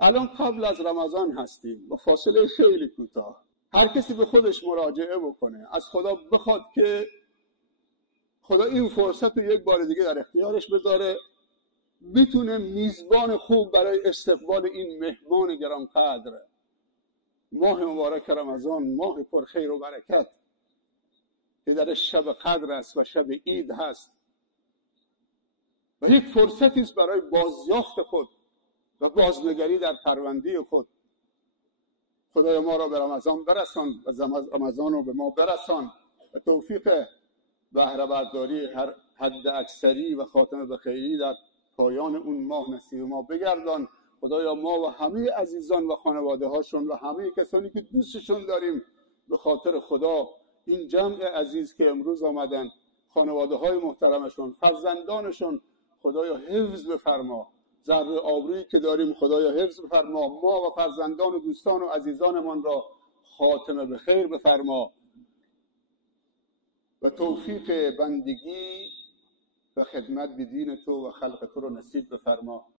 الان قبل از رمضان هستیم با فاصله خیلی کوتاه. هر کسی به خودش مراجعه بکنه، از خدا بخواد که خدا این فرصت رو یک بار دیگه در اختیارش بذاره، بتونه میزبان خوب برای استقبال این مهمان گرانقدر ماه مبارک رمضان، ماه پر خیر و برکت که در شب قدر است و شب عید هست و یک فرصتی است برای بازیافت خود و بازنگری در پرونده خود. خدای ما را به رمضان برسان و رمضان رو به ما برسان و توفیق بهره برداری هر حد اکثری و خاتمه به خیری در پایان اون ماه نصیب ما بگردان. خدایا ما و همه عزیزان و خانواده هاشون و همه کسانی که دوستشون داریم به خاطر خدا، این جمع عزیز که امروز آمدن، خانواده های محترمشون، فرزندانشون، خدایا حفظ بفرما. ذره آبرویی که داریم خدایا حفظ بفرما. ما و فرزندان و دوستان و عزیزانمان را خاتمه به خیر بفرما و توفیق بندگی و خدمت به دین تو و خلق تو رو نصیب بفرما.